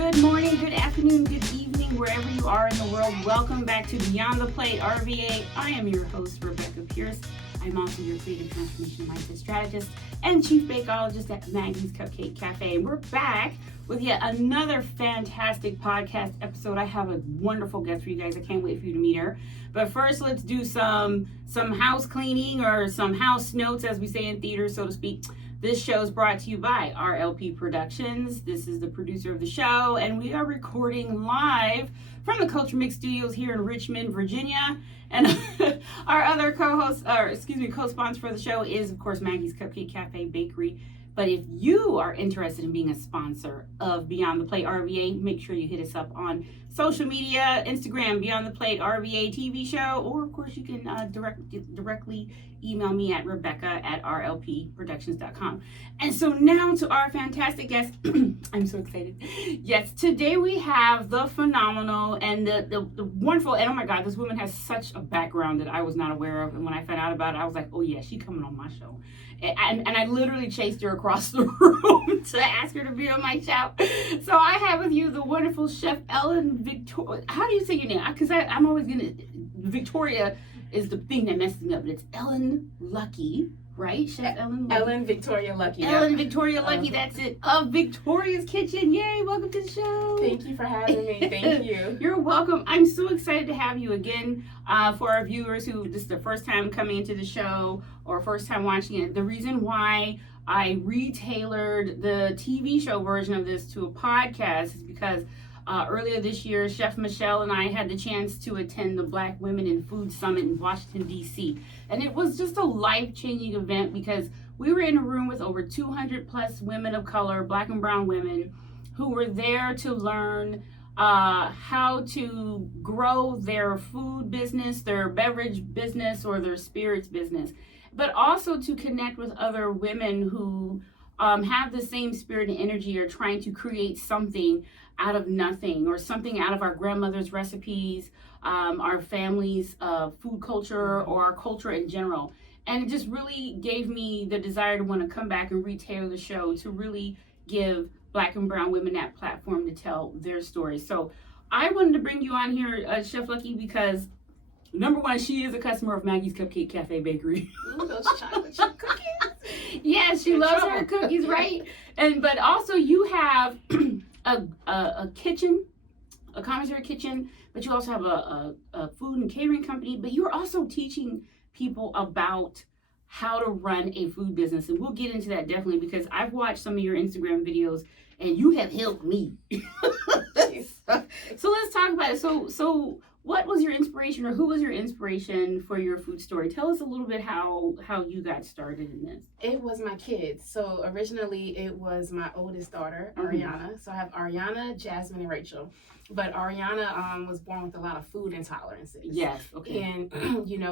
Good morning, good afternoon, good evening, wherever you are in the world. Welcome back to Beyond the Plate RVA. I am your host, Rebecca Pierce. I'm also your creative transformation mindset strategist and chief bakeologist at Maggie's Cupcake Cafe. We're back with yet another fantastic podcast episode. I have a wonderful guest for you guys. I can't wait for you to meet her. But first, let's do some house cleaning or some house notes, as we say in theater, so to speak. This show is brought to you by RLP Productions. This is the producer of the show, and we are recording live from the Culture Mix Studios here in Richmond, Virginia. And our other co-sponsor for the show is, of course, Maggie's Cupcake Cafe Bakery. But if you are interested in being a sponsor of Beyond the Plate RVA, make sure you hit us up on social media, Instagram, Beyond the Plate RVA TV show, or of course you can directly email me at rebecca@rlpproductions.com. And so now to our fantastic guest. I'm so excited. Yes, today we have the phenomenal and the wonderful, and oh my God, this woman has such a background that I was not aware of. And when I found out about it, I was like, oh yeah, she's coming on my show. And I literally chased her across the room to ask her to be on my show. So I have with you the wonderful Chef Ellen Victoria. How do you say your name? Because I'm always going to, Victoria is the thing that messes me up, but it's Ellen Luckey, right? Chef Ellen Luckey. Ellen Victoria Luckey. Ellen Victoria Luckey, that's it. Of Victoria's Kitchen. Yay, welcome to the show. Thank you for having me. Thank you. You're welcome. I'm so excited to have you again. For our viewers who this is their first time coming into the show or first time watching it, the reason why I retailored the TV show version of this to a podcast is because earlier this year, Chef Michelle and I had the chance to attend the Black Women in Food Summit in Washington, D.C. And it was just a life-changing event because we were in a room with over 200 plus women of color, Black and brown women, who were there to learn how to grow their food business, their beverage business, or their spirits business, but also to connect with other women who have the same spirit and energy, or trying to create something out of nothing, or something out of our grandmother's recipes, our family's food culture, or our culture in general. And it just really gave me the desire to want to come back and retailer the show to really give Black and brown women that platform to tell their stories. So I wanted to bring you on here, Chef Luckey, because number one, she is a customer of Maggie's Cupcake Cafe Bakery. Ooh, those chocolate chip cookies. Yes, she loves her cookies, right? But also you have a kitchen, a commissary kitchen, but you also have a food and catering company, but you're also teaching people about how to run a food business. And we'll get into that definitely, because I've watched some of your Instagram videos and you have helped me. So let's talk about it. So what was your inspiration, or who was your inspiration for your food story? Tell us a little bit how you got started in this. It was my kids. So originally it was my oldest daughter, Ariana. So I have Ariana, Jasmine, and Rachel. But Ariana was born with a lot of food intolerances. Yes. Okay. And,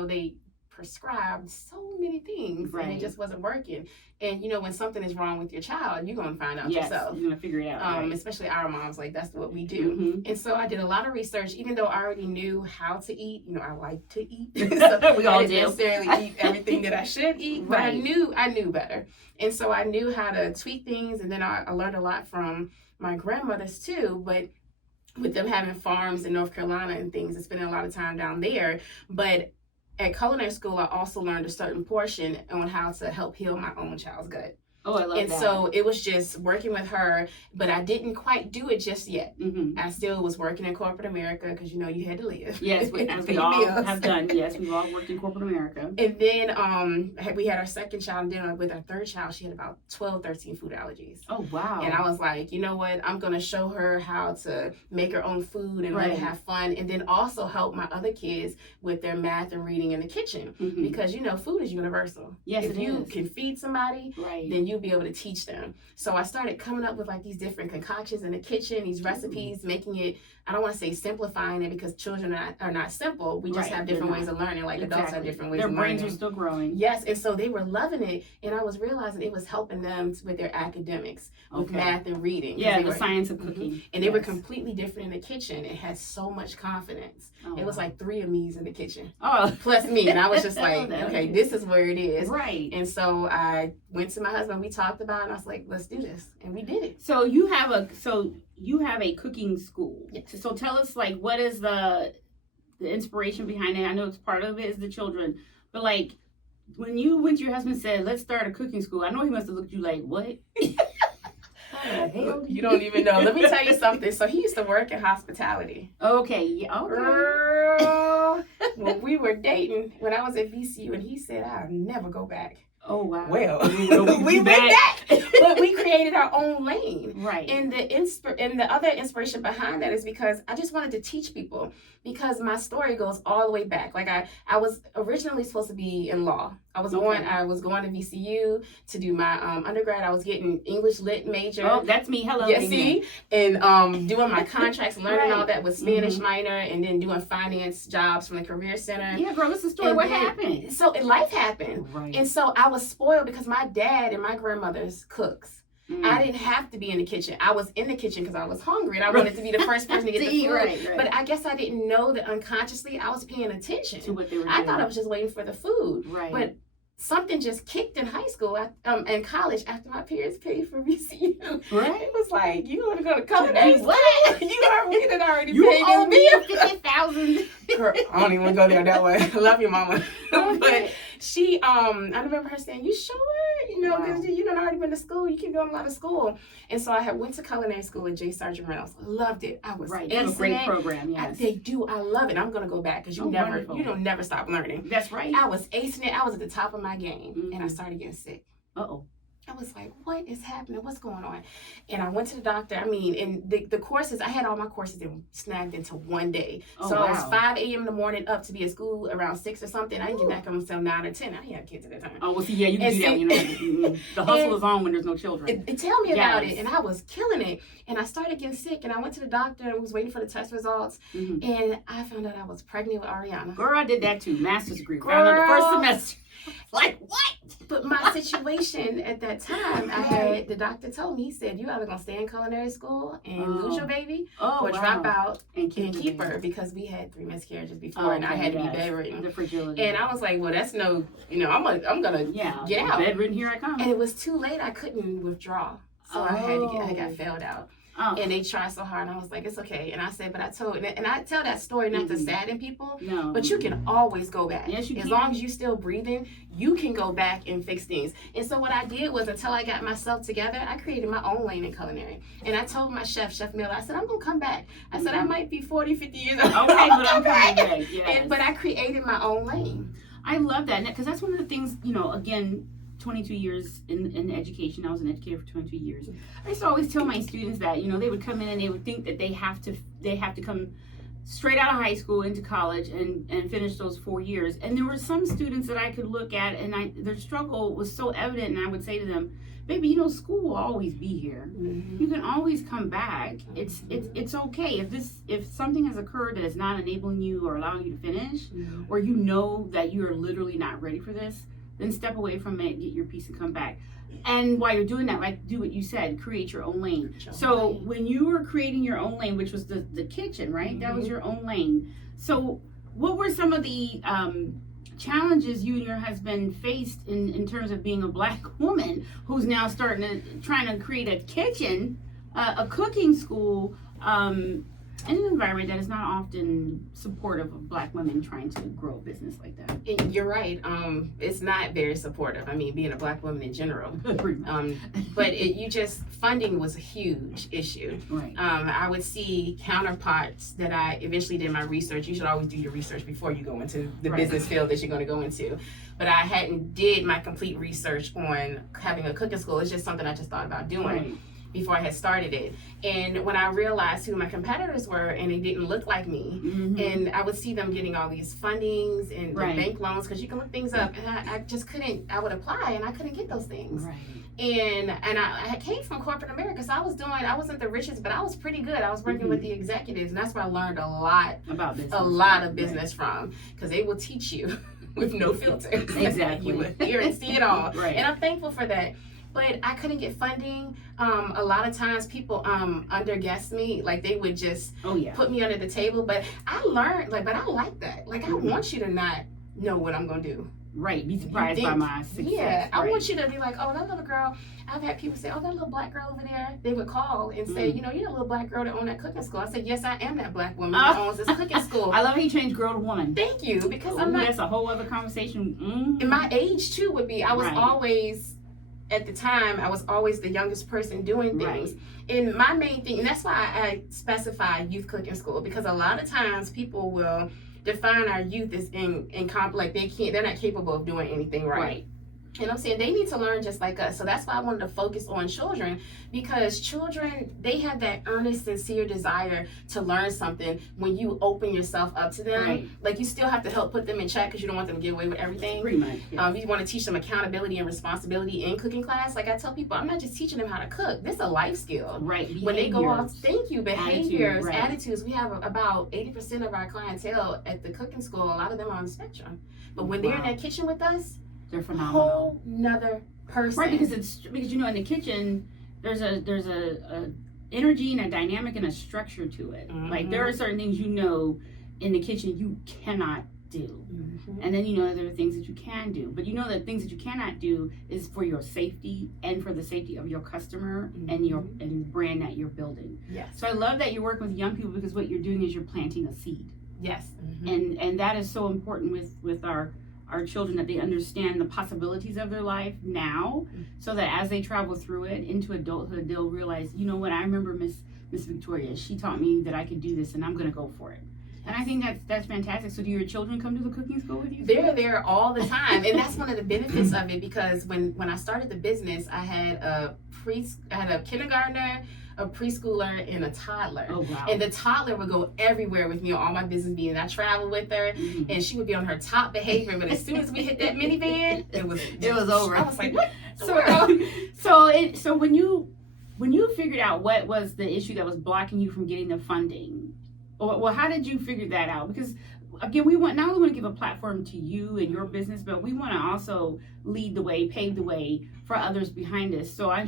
they prescribed so many things, right, and it just wasn't working. And when something is wrong with your child, you're going to find out yourself. You're going to figure it out. Right. Especially our moms, like that's what we do. And so I did a lot of research, even though I already knew how to eat. I like to eat. So we all I didn't necessarily eat everything that I should eat, but I knew better. And so I knew how to tweak things, and then I learned a lot from my grandmothers too, but with them having farms in North Carolina and things, and spending a lot of time down there. But at culinary school, I also learned a certain portion on how to help heal my own child's gut. Oh, I love that. And so it was just working with her, but I didn't quite do it just yet. I still was working in corporate America because, you had to live. Yes, as we all have done. Yes, we've all worked in corporate America. And then we had our second child, and then with our third child, she had about 12, 13 food allergies. Oh, wow. And I was like, you know what? I'm going to show her how to make her own food and let her have fun, and then also help my other kids with their math and reading in the kitchen. Because, food is universal. Yes, if you can feed somebody, then you'll be able to teach them. So I started coming up with like these different concoctions in the kitchen, these recipes, making it, I don't want to say simplifying it, because children are not simple. We just have different ways of learning, like adults have different ways of learning. Their brains are still growing. Yes, and so they were loving it, and I was realizing it was helping them with their academics, with math and reading. Yeah, the science of cooking. And they were completely different in the kitchen. It had so much confidence. It was like 3 of me's in the kitchen. Plus me, and I was just like, okay, this is where it is. Right. And so I went to my husband, we talked about it, and I was like, let's do this. And we did it. So you have a cooking school. Yes. So tell us, like, what is the inspiration behind it? I know it's part of it is the children, but like when you went to your husband and said, let's start a cooking school, I know he must have looked at you like, what? You don't even know. Let me tell you something. So he used to work in hospitality. Okay. Yeah. Okay. Girl, when we were dating, when I was at VCU, and he said, I'll never go back. Oh, wow. Well, we went back, but we created our own lane. Right. And the other inspiration behind that is because I just wanted to teach people, because my story goes all the way back. Like I was originally supposed to be in law. I was going to VCU to do my undergrad. I was getting English lit major. Oh, that's me. Hello. Yeah, see? And doing my contracts, learning all that with Spanish minor, and then doing finance jobs from the Career Center. Yeah, girl, what's the story? What happened? So life happened. Right. And so I was spoiled because my dad and my grandmother's cooks. I didn't have to be in the kitchen. I was in the kitchen because I was hungry and I wanted to be the first person to get the food. Right. But I guess I didn't know that unconsciously I was paying attention to what they were doing. I thought I was just waiting for the food. Right. But something just kicked in high school and college after my parents paid for VCU. Right. It was like, you want to go to culinary school? What? You had already you paid owe me $50,000. I don't even go there that way. I love you, mama. Okay. But she, I remember her saying, you sure? You know, because you done already been to school. You keep going a lot of school. And so I had went to culinary school at J. Sargent Reynolds. Loved it. I was right. That's a great program, yes. They do. I love it. I'm going to go back because you don't never stop learning. That's right. I was acing it. I was at the top of my game. And I started getting sick. Uh-oh. I was like, what is happening? What's going on? And I went to the doctor. I mean, and the courses, I had all my courses snagged into one day. So I was 5 a.m. in the morning up to be at school around 6 or something. I didn't get back home until 9 or 10. I didn't have kids at that time. Oh, well, see, yeah, you can do that. You know, the hustle is on when there's no children. Tell me about it. And I was killing it. And I started getting sick. And I went to the doctor and was waiting for the test results. And I found out I was pregnant with Ariana. Girl, I did that too. Master's degree. Found out the first semester. Like, what? But my situation at that time, the doctor told me, he said, you either going to stay in culinary school and lose your baby or drop out and keep her, because we had 3 miscarriages before and I had to be bedridden. The fragility. And I was like, well, that's no, I'm going to get out. Bedridden, here I come. And it was too late. I couldn't withdraw. So I got failed out. And they tried so hard, and I was like, it's okay. And I said, but I tell that story not to sadden people, but you can always go back. Yes, you can. As long as you're still breathing, you can go back and fix things. And so what I did was, until I got myself together, I created my own lane in culinary. And I told my Chef Miller, I said, I'm going to come back. I said, I might be 40, 50 years old. Okay, but I'm coming back. Yes. But I created my own lane. I love that, because that's one of the things, again, 22 years in education. I was an educator for 22 years. I used to always tell my students that, they would come in and they would think that they have to come straight out of high school into college and finish those 4 years. And there were some students that I could look at and their struggle was so evident, and I would say to them, baby, school will always be here. You can always come back. It's okay. If something has occurred that is not enabling you or allowing you to finish, or that you are literally not ready for this, then step away from it, get your piece, and come back. And while you're doing that, like, do what you said, create your own lane. So when you were creating your own lane, which was the kitchen, right? That was your own lane. So what were some of the challenges you and your husband faced in terms of being a Black woman who's now trying to create a kitchen, a cooking school, in an environment that is not often supportive of Black women trying to grow a business like that? And you're right. It's not very supportive. I mean, being a Black woman in general. But funding was a huge issue. Right. I would see counterparts that I eventually did my research. You should always do your research before you go into the business field that you're going to go into. But I hadn't did my complete research on having a cooking school. It's just something I just thought about doing. Before I had started it. And when I realized who my competitors were and they didn't look like me, and I would see them getting all these fundings and bank loans, because you can look things up, and I just couldn't, I would apply and I couldn't get those things. And I came from corporate America, so I wasn't the richest, but I was pretty good. I was working with the executives, and that's where I learned a lot of business from, because they will teach you with no filter. Exactly. You would hear and see it all. Right. And I'm thankful for that. But I couldn't get funding. A lot of times people underguessed me. Like, they would just put me under the table. But I learned, but I like that. Like, I want you to not know what I'm going to do. Right, be surprised by my success. Yeah, I right. want you to be like, oh, that little girl. I've had people say, oh, that little black girl over there. They would call and say, you know, you're the little black girl that owned that cooking school. I said, yes, I am that black woman that owns this cooking school. I love how you changed girl to woman. Thank you, because I'm not. That's a whole other conversation. And my age too would be. I was Right. always, at the time, I was always the youngest person doing things. Right. And my main thing, and that's why I specify youth cooking school, because a lot of times people will define our youth as like they're not capable of doing anything right. And I'm saying they need to learn just like us. So that's why I wanted to focus on children, because children, they have that earnest, sincere desire to learn something when you open yourself up to them. Right. Like, you still have to help put them in check because you don't want them to get away with everything. Pretty much. Yeah. You want to teach them accountability and responsibility in cooking class. Like I tell people, I'm not just teaching them how to cook. This is a life skill. Right. When they go off, behaviors, right. attitudes. We have about 80% of our clientele at the cooking school. A lot of them are on the spectrum. But when they're in that kitchen with us, they're phenomenal. Whole nother person. Right, because you know, in the kitchen there's a energy and a dynamic and a structure to it. Like, there are certain things, you know, in the kitchen you cannot do. And then, you know, there are things that you can do. But you know that things that you cannot do is for your safety and for the safety of your customer and the brand that you're building. Yes. So I love that you're working with young people, because what you're doing is you're planting a seed. Yes. And that is so important with our children, that they understand the possibilities of their life now, so that as they travel through it into adulthood, they'll realize, you know what, I remember Miss Victoria, she taught me that I could do this, and I'm going to go for it. And I think that's fantastic. So do your children come to the cooking school with you? They're there all the time. And that's one of the benefits of it, because when I started the business, I had a kindergartner, a preschooler, and a toddler. Oh, wow. And the toddler would go everywhere with me on all my business meetings. I traveled with her, and she would be on her top behavior. But as soon as we hit that minivan, it was over. I was like, what? So when you figured out what was the issue that was blocking you from getting the funding, well, how did you figure that out? Because again, we want to give a platform to you and your business, but we want to also lead the way, pave the way for others behind us. So I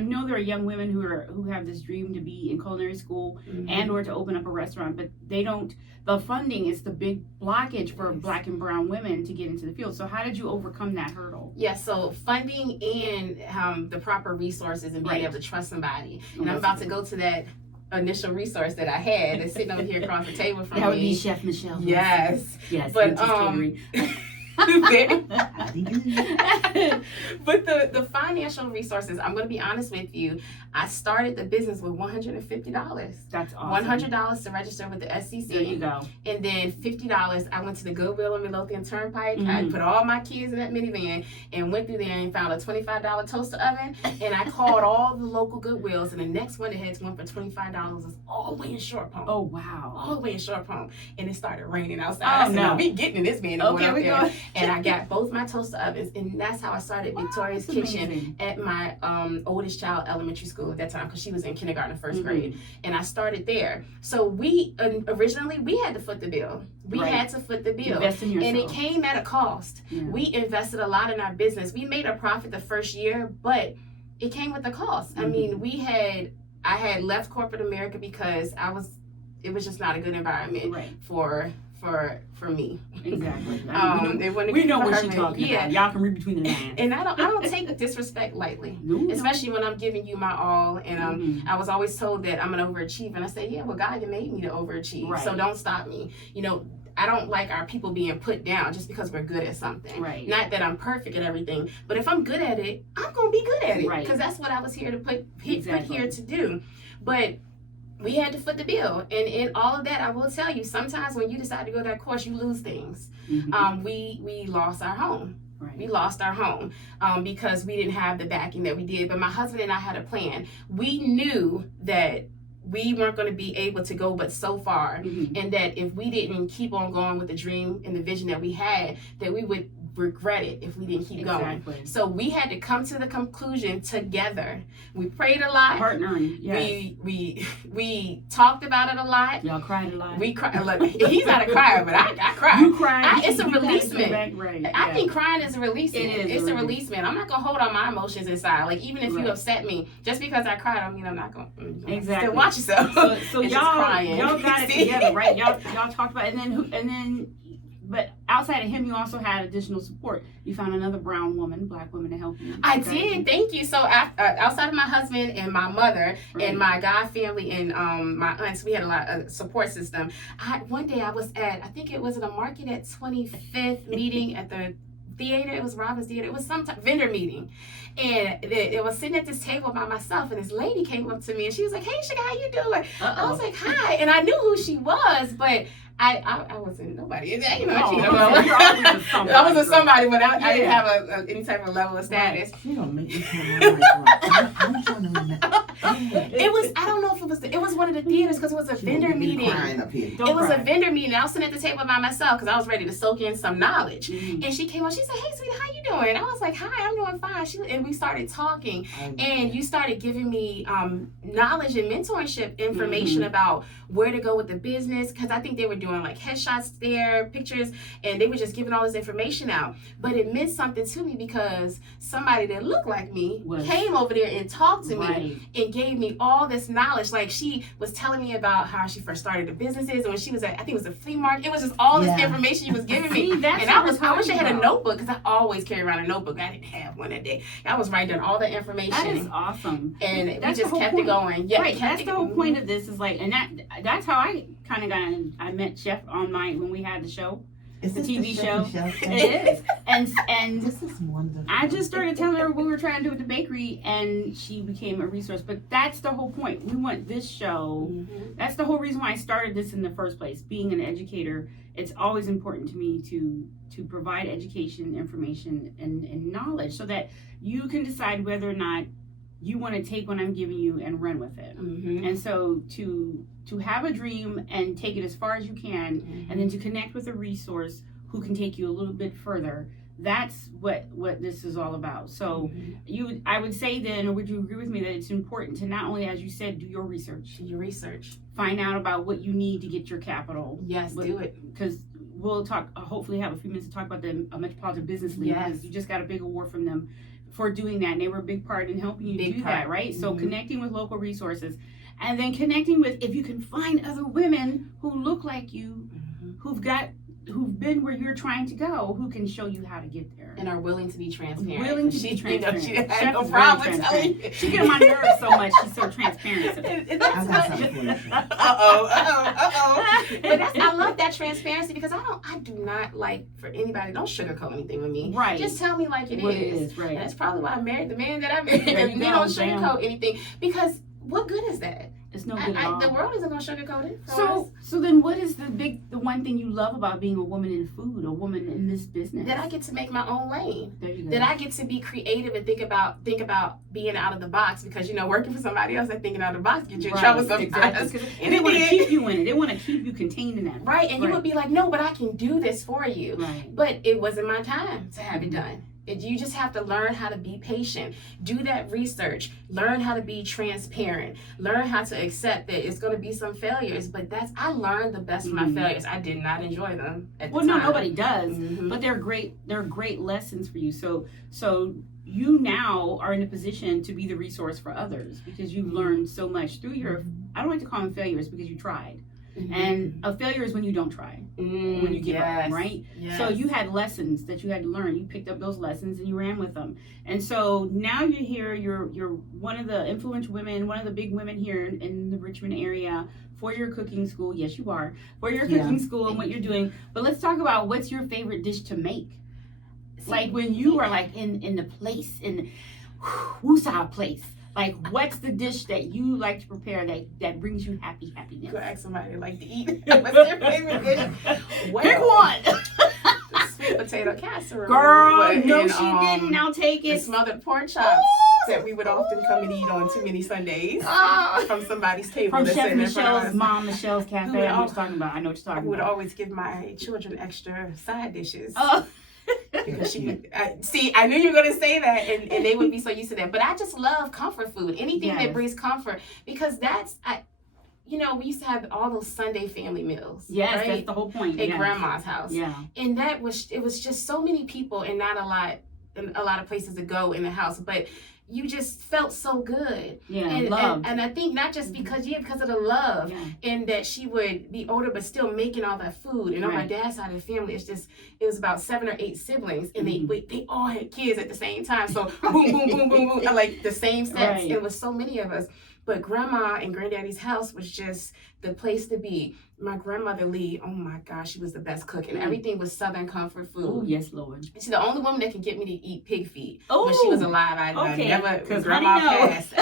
know there are young women who have this dream to be in culinary school and or to open up a restaurant, but the funding is the big blockage for Black and brown women to get into the field. So how did you overcome that hurdle? Yeah, so funding and the proper resources and being able to trust somebody. And I'm about to go to that initial resource that I had that's sitting over here across the table from me. That would be Chef Michelle. Yes. But but the financial resources, I'm going to be honest with you, I started the business with $150. That's awesome. $100 to register with the SEC. There you go. And then $50, I went to the Goodwill on Midlothian Turnpike. I put all my kids in that minivan and went through there and found a $25 toaster oven. And I called all the local Goodwills, and the next one that had one for $25 was all the way in Short Pump. Oh, wow. All the way in Short Pump. And it started raining outside. Oh, I said, no, we getting in this van. Okay, we go. And I got both my toaster ovens, and that's how I started Victoria's Kitchen amazing. at my oldest child elementary school at that time, because she was in kindergarten, first grade, and I started there. So we originally we had to foot the bill. We had to foot the bill, Invest in yourself. and it came at a cost. Yeah. We invested a lot in our business. We made a profit the first year, but it came with a cost. I mean, I had left corporate America because it was just not a good environment for me. Exactly. We know what she's talking about. Y'all can read between the lines. And I don't take disrespect lightly, especially when I'm giving you my all. And I was always told that I'm an overachiever, and I say, yeah, well, God, you made me to overachieve, so don't stop me. You know, I don't like our people being put down just because we're good at something. Right. Not that I'm perfect at everything, but if I'm good at it, I'm gonna be good at it, because that's what I was here to put here to do. But we had to foot the bill, and in all of that, I will tell you, sometimes when you decide to go that course, you lose things. We lost our home. We lost our home because we didn't have the backing that we did. But my husband and I had a plan. We knew that we weren't going to be able to go but so far, and that if we didn't keep on going with the dream and the vision that we had, that we would regret it if we didn't keep going. So we had to come to the conclusion together. We prayed a lot. Partnering. Yes. We talked about it a lot. Y'all cried a lot. We cried. Look, he's not a crier, but I cried. You cried. It's a releasement. I think crying is a releasement. It is. It's a releasement. I'm not gonna hold all my emotions inside. Like, even if you upset me, just because I cried, I mean, I'm not gonna. Exactly. Still watch yourself. So y'all got it together, right? Y'all talked about it, but outside of him, you also had additional support. You found another brown woman, black woman to help you. I did. Thank you. So outside of my husband and my mother and my God family and my aunts, we had a lot of support system. One day I was at, I think it was at a Market at 25th meeting at the theater. It was Robin's Theater. It was some vendor meeting. And it was sitting at this table by myself, and this lady came up to me, and she was like, "Hey, Sugar, how you doing?" I was like, "Hi," and I knew who she was, but I wasn't nobody. You know, I was a somebody, but I didn't have any type of level of status. You don't make me feel I'm trying to remember. It was, I don't know if it was one of the theaters, because it was a vendor meeting. It was a vendor meeting. I was sitting at the table by myself because I was ready to soak in some knowledge. And she came on. She said, "Hey, sweetie, how you doing?" I was like, "Hi, I'm doing fine." And we started talking, and you started giving me knowledge and mentorship information about where to go with the business, because I think they were doing like headshots there, pictures, and they were just giving all this information out. But it meant something to me because somebody that looked like me came over there and talked to me and gave me all this knowledge. Like, she was telling me about how she first started the businesses, and when she was at, I think it was a flea market. It was just all this information she was giving me. And I wish I had a notebook, because I always carry around a notebook. I didn't have one that day. I was writing down all the information. That is awesome. And we just kept it going. Yeah, that's the whole point of this, is like, and that's how I kind of I met Chef on when we had the show. It's the TV show. It is. And this is wonderful. I just started telling her what we were trying to do with the bakery, and she became a resource. But that's the whole point. We want this show. That's the whole reason why I started this in the first place. Being an educator, it's always important to me to provide education, information, and knowledge, so that you can decide whether or not you want to take what I'm giving you and run with it. And so to have a dream and take it as far as you can, and then to connect with a resource who can take you a little bit further, that's what this is all about. So I would say then, or would you agree with me, that it's important to not only, as you said, do your research. Find out about what you need to get your capital. Yes, do it. Because we'll hopefully have a few minutes to talk about the Metropolitan Business League, because you just got a big award from them for doing that, and they were a big part in helping you do that, right? So connecting with local resources, and then connecting with, if you can find other women who look like you, who've been where you're trying to go, who can show you how to get there and are willing to be transparent. She had no problem telling you. She get on my nerves so much. She's so transparent. But I love that transparency, because I do not like for anybody. Don't sugarcoat anything with me. Right. Just tell me like it is. Right. And that's probably why I married the man that I married. They don't sugarcoat anything, because what good is that? It's no good at all. The world isn't gonna sugarcoat it. So then, what is the one thing you love about being a woman in food, a woman in this business? That I get to make my own lane. There you go. That I get to be creative and think about being out of the box, because working for somebody else, thinking out of the box gets you in trouble sometimes. And they want to keep you in it. They want to keep you contained in that. Right, and you would be like, "No, but I can do this for you." Right. But it wasn't my time to have it done. You just have to learn how to be patient, do that research, learn how to be transparent, learn how to accept that it's going to be some failures. But I learned the best from my failures. I did not enjoy them at the time. No, nobody does. But they're great. They're great lessons for you. So you now are in a position to be the resource for others, because you've learned so much through your. I don't like to call them failures, because you tried. And a failure is when you don't try, when you give up, right? So you had lessons that you had to learn. You picked up those lessons and you ran with them. And so now you're here. You're one of the influential women, one of the big women here in the Richmond area for your cooking school. Yes, you are, for your cooking school and what you're doing. But let's talk about, what's your favorite dish to make? Like when you are like in the place, in the woosah place. Like, what's the dish that you like to prepare that brings you happiness? Go ask somebody that like to eat. What's their favorite dish? Pick one. The sweet potato casserole. Girl, no, she didn't. I'll take it. The smothered pork chops that we would often come and eat on too many Sundays from somebody's table. From Chef Michelle's mom, Michelle's Cafe. I know what you're talking about. I would always give my children extra side dishes. Because I knew you were going to say that, and they would be so used to that. But I just love comfort food, anything that brings comfort, because we used to have all those Sunday family meals. Yes, right? That's the whole point. At grandma's house. Yeah. And it was just so many people, and not a lot of places to go in the house. But you just felt so good. Yeah, And, loved. and I think not just because of the love, Yeah. and that she would be older but still making all that food. And on my Right. dad's side of the family, it was about 7 or 8 siblings, and they all had kids at the same time. So boom, boom, boom, boom, boom, like the same sets. Right. It was so many of us. But grandma and granddaddy's house was just the place to be. My grandmother Lee, oh my gosh, she was the best cook, and everything was Southern comfort food. Oh, yes, Lord. She's the only woman that can get me to eat pig feet. Oh, when she was alive, I okay. never, 'Cause because grandma honey, no. passed.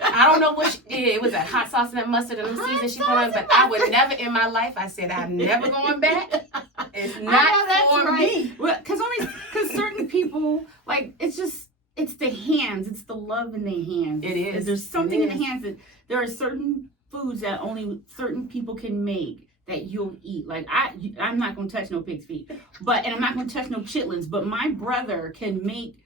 I don't know what she did. It was that hot sauce and that mustard and the season she put on, but I would never in my life, I said, I'm never going back. It's not for me. Well, because certain people, like, it's the hands. It's the love in the hands. It is. There's something It in the is. hands that there are certain foods that only certain people can make that you'll eat. Like, I'm not going to touch no pig's feet, and I'm not going to touch no chitlins, but my brother can make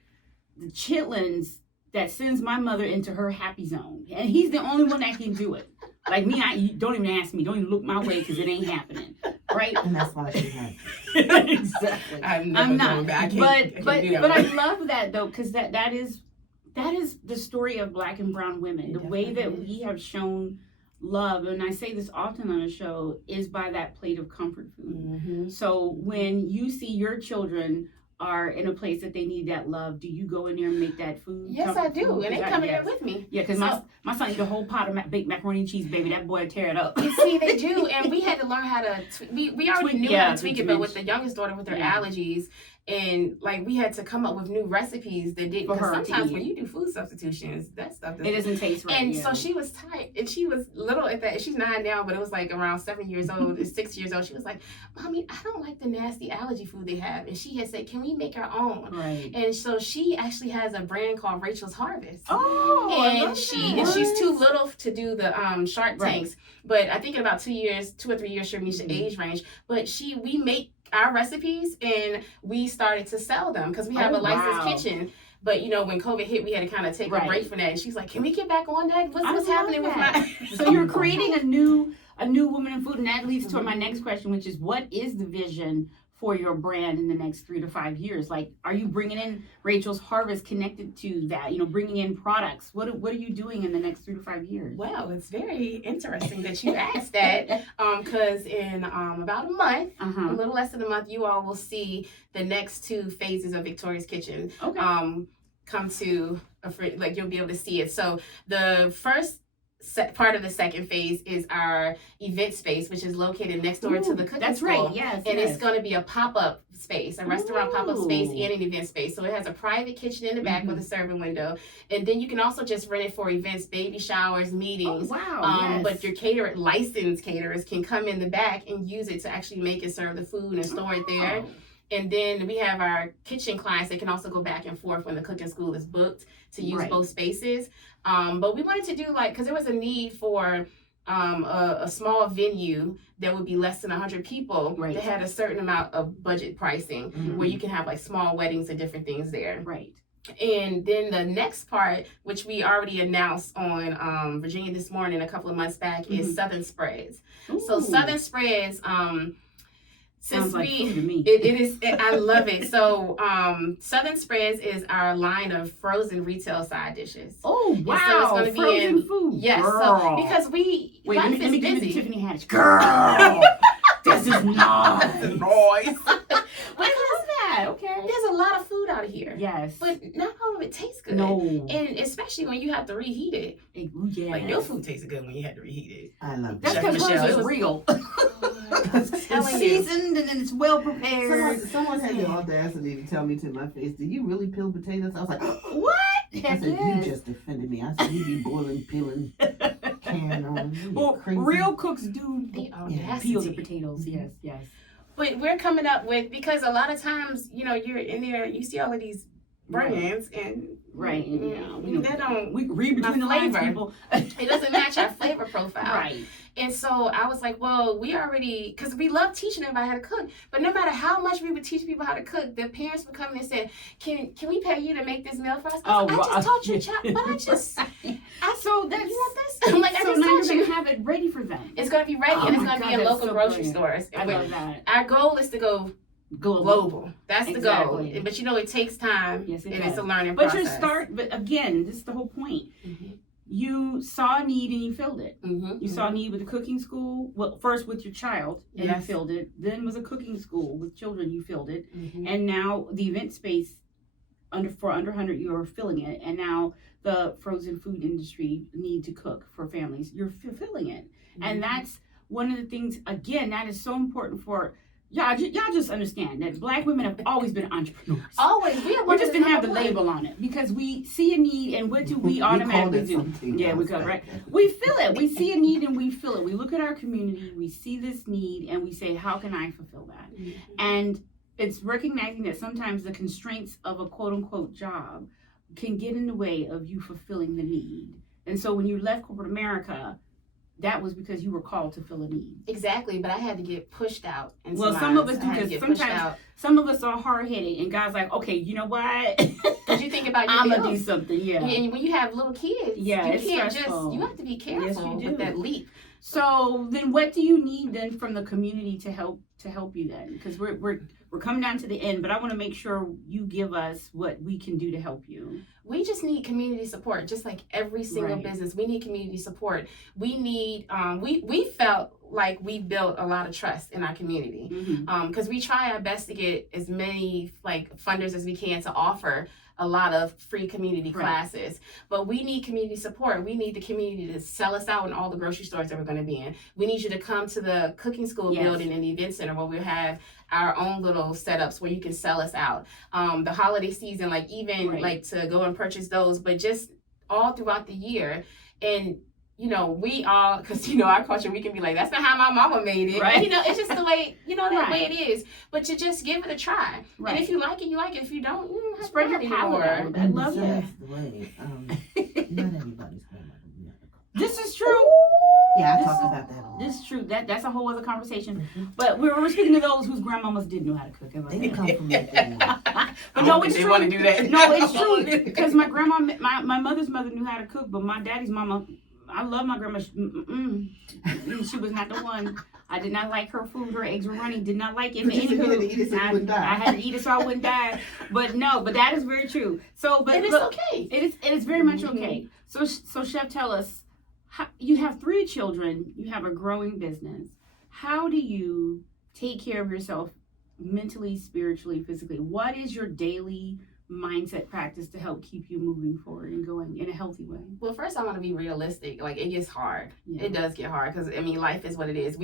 the chitlins that sends my mother into her happy zone. And he's the only one that can do it. Like me, you don't even ask me. Don't even look my way because it ain't happening. Right? And that's why she had. Exactly. I'm never I'm going not. back. But do that I one. love that though, because that is the story of Black and brown women. The way that we have shown love, and I say this often on the show, is by that plate of comfort food. Mm-hmm. So when you see your children are in a place that they need that love, do you go in there and make that food? Yes, I do. food? And they Yes. come in there with me. Yeah, because my son eat a whole pot of baked macaroni and cheese, baby. That boy tear it up. You see, they do. And we had to learn how to, we already knew how to tweak it, but with the youngest daughter with her allergies, and like we had to come up with new recipes that didn't, For her because to sometimes eat. when you do food substitutions, that stuff It doesn't taste right. And so she was tired, and she was little at that. She's 9 now, but it was like around 7 years old, 6 years old. She was like, "Mommy, I don't like the nasty allergy food they have." And she had said, "Can we make our own?" Right. And so she actually has a brand called Rachel's Harvest. Oh, And she's too little to do the Shark Tanks, but I think in about 2 or 3 years she'll reach the age range. But we make our recipes and we started to sell them because we have a licensed kitchen. But you know, when COVID hit, we had to kind of take a break from that. And she's like, "Can we get back on that? What's happening with my?" So you're creating a new woman in food, and that leads to my next question, which is, what is the vision for your brand in the next 3 to 5 years? Like, are you bringing in Rachel's Harvest connected to that? You know, bringing in products. What are you doing in the next 3 to 5 years? Well, it's very interesting that you asked that, because in about a month, a little less than a month, you all will see the next 2 phases of Victoria's Kitchen come to like you'll be able to see it. So the first part of the second phase is our event space, which is located next door to the cooking That's school. right, yes. And it's going to be a pop-up space, a restaurant pop-up space and an event space. So it has a private kitchen in the back with a serving window. And then you can also just rent it for events, baby showers, meetings. Oh, wow, But your licensed caterers can come in the back and use it to actually make and serve the food and store it there. And then we have our kitchen clients that can also go back and forth when the cooking school is booked to use both spaces. But we wanted to do because there was a need for a small venue that would be less than 100 people that had a certain amount of budget pricing where you can have like small weddings and different things there. Right. And then the next part, which we already announced on Virginia This Morning a couple of months back, is Southern Spreads. Ooh. So Southern Spreads, Sounds like food to me. it is, I love it. So Southern Spreads is our line of frozen retail side dishes. Oh, wow. So it's going to be frozen in food. Yes, Girl. so because Wait, life let me is give you the busy. Tiffany Haddish. Girl, this is nice. I love that. Okay. There's a lot of food out of here. Yes. But not all of it tastes good. No. And especially when you have to reheat it. Yeah. Like your food tasted good when you had to reheat it. I love That's that. because Chef Michelle, hers it is was- real. It's It's seasoned and then it's well prepared. Someone had the audacity to tell me to my face, "Do you really peel potatoes?" I was like, What? I said, "You just offended me." I said, "You be boiling, peeling, can on." You Well, crazy. real cooks do The peel the audacity. potatoes. Yes, yes. But we're coming up with, because a lot of times, you know, you're in there, you see all of these brands and Right. they don't, We read between the my lines, flavor. people. it doesn't match our flavor profile. Right. And so I was like, well, we already, because we love teaching everybody how to cook, but no matter how much we would teach people how to cook, the parents would come in and say, can we pay you to make this meal for us? I just taught you, but I just, So that's, you want this? I'm like, I so just now you're taught going you. to have it ready for them. It's going to be ready, Oh and it's my going to God, be in that's local so grocery brilliant. stores. I love that. Our goal is to go global. That's the Exactly. goal. But it takes time. Yes, it and does. it's a learning But process. but again, this is the whole point. You saw a need and you filled it. You saw a need with the cooking school. Well, first with your child, and you filled it. Then was a cooking school with children, you filled it. And now the event space for under 100, you are filling it. And now the frozen food industry need to cook for families. You're fulfilling it. And that's one of the things, again, that is so important for y'all just understand that Black women have always been entrepreneurs. Always. We just didn't have the label on it because we see a need, and what do we automatically do? Yeah, we go, right? We feel it. We see a need and we feel it. We look at our community, we see this need, and we say, how can I fulfill that? And it's recognizing that sometimes the constraints of a quote unquote job can get in the way of you fulfilling the need. And so when you left corporate America, that was because you were called to fill a need. Exactly, but I had to get pushed out. Some of us do, because sometimes some of us are hard-headed, and God's like, okay, you know what? Because you think about your I'm going to do something, And when you have little kids, you can't stressful. you have to be careful with that leap. So then what do you need then from the community to help you then? Because we're coming down to the end, but I want to make sure you give us what we can do to help you. We just need community support, just like every single business. We need community support. We need, we felt like we built a lot of trust in our community, because we try our best to get as many funders as we can to offer a lot of free community classes. But we need community support. We need the community to sell us out in all the grocery stores that we're going to be in. We need you to come to the cooking school building and the event center where we have our own little setups where you can sell us out. The holiday season, to go and purchase those, but just all throughout the year. And we all, because our culture, we can be like, that's not how my mama made it. Right. And, it's just the way, that way it is. But to just give it a try. Right. And if you like it, you like it. If you don't, you don't have spread to your palate. I love that. The way, not everybody's grandmother. This is true. Yeah, I talk about that a lot. This is true. That's a whole other conversation. But we're speaking to those whose grandmamas didn't know how to cook. They didn't come from that. But no, it's they true. want to do that. No, it's true. Because my grandma, my mother's mother knew how to cook, but my daddy's mama, I love my grandma. She was not the one. I did not like her food. Her eggs were runny. Did not like it. I had to eat it so I wouldn't die. But that is very true. So, but and it's okay. It is very much okay. So Chef, tell us. You have 3 children. You have a growing business. How do you take care of yourself mentally, spiritually, physically? What is your daily mindset practice to help keep you moving forward and going in a healthy way? Well, first I want to be realistic. It gets hard. Yeah. It does get hard because life is what it is.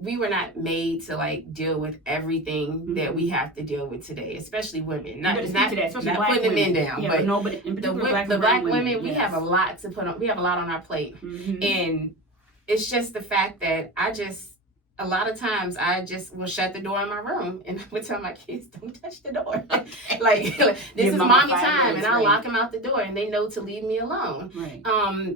We were not made to deal with everything that we have to deal with today, especially women. Not putting the men down, but the black women, we have a lot to put on. We have a lot on our plate, and it's just the fact that a lot of times I just will shut the door in my room and I would tell my kids, don't touch the door. This is mommy time, and I'll lock them out the door and they know to leave me alone. Right.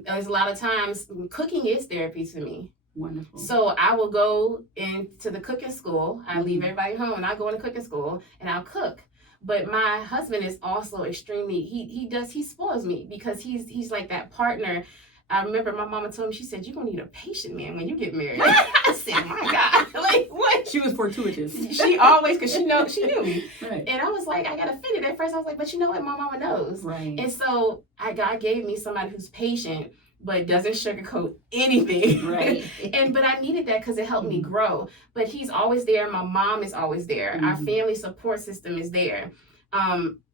There's a lot of times cooking is therapy to me. Wonderful. So I will go into the cooking school. I leave everybody home and I go into cooking school and I'll cook. But my husband is also extremely, he spoils me because he's like that partner. I remember my mama told me, she said, you're going to need a patient man when you get married. I said, my God, what? She was fortuitous. She always, because she knew me. Right. And I was like, I got offended at first. I was like, but you know what? My mama knows. Right. And so God gave me somebody who's patient, but doesn't sugarcoat anything. Right. But I needed that because it helped me grow. But he's always there. My mom is always there. Our family support system is there.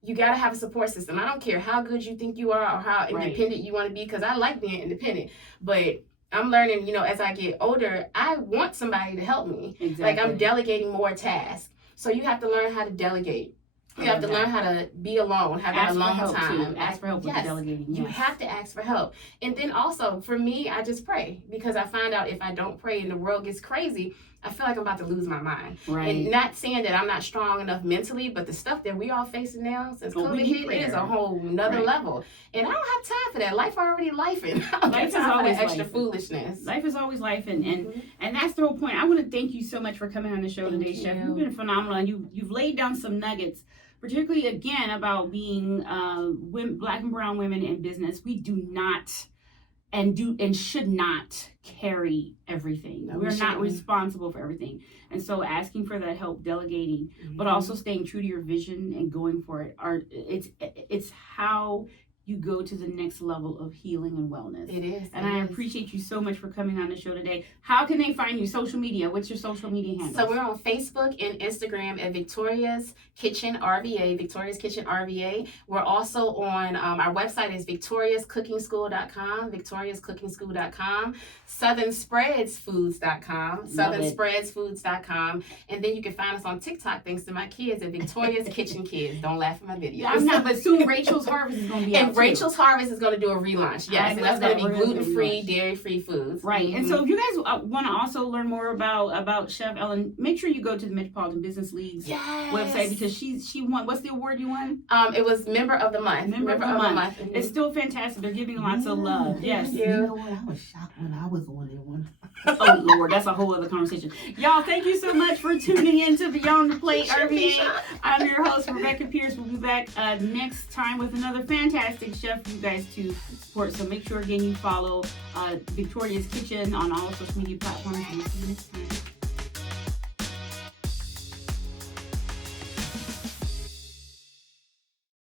You got to have a support system. I don't care how good you think you are or how independent you want to be, because I like being independent. But I'm learning, as I get older, I want somebody to help me. Exactly. I'm delegating more tasks. So you have to learn how to delegate. You have to learn how to be alone, have that alone time. Ask for help with delegating. Yes. You have to ask for help. And then also, for me, I just pray, because I find out if I don't pray and the world gets crazy, I feel like I'm about to lose my mind. Right. And not saying that I'm not strong enough mentally, but the stuff that we all facing now since COVID hit is a whole nother level. And I don't have time for that. Life already lifing. Life is always extra foolishness. Life is always life, and that's the whole point. I want to thank you so much for coming on the show today, Chef. You've been phenomenal, and you've laid down some nuggets, particularly again about being Black and brown women in business. We do not and should not carry everything. No, we We're not shouldn't. responsible for everything. And so asking for that help, delegating, but Mhm. also staying true to your vision and going for it it's how you go to the next level of healing and wellness. It is. And I appreciate you so much for coming on the show today. How can they find you? Social media. What's your social media handle? So we're on Facebook and Instagram at Victoria's Kitchen RVA, Victoria's Kitchen RVA. We're also on, our website is victoriascookingschool.com, victoriascookingschool.com, southernspreadsfoods.com, southernspreadsfoods.com. And then you can find us on TikTok, thanks to my kids, at Victoria's Kitchen Kids. Don't laugh at my videos. I'm not, but soon Rachel's Harvest is going to be out And Rachel's Harvest is going to do a relaunch. Yes, and that's going to be gluten-free, dairy-free foods. Right. And so if you guys want to also learn more about Chef Ellen, make sure you go to the Metropolitan Business League's website, because she won. What's the award you won? It was Member of the Month. Member of the month. Mhm. It's still fantastic. They're giving lots of love. Yes. You know what? I was shocked when I was on there one time. Oh Lord, that's a whole other conversation. Y'all, thank you so much for tuning in to Beyond the Plate RVA. I'm your host, Rebecca Pierce. We'll be back next time with another fantastic chef for you guys to support. So make sure again you follow Victoria's Kitchen on all social media platforms. And we'll see you next time.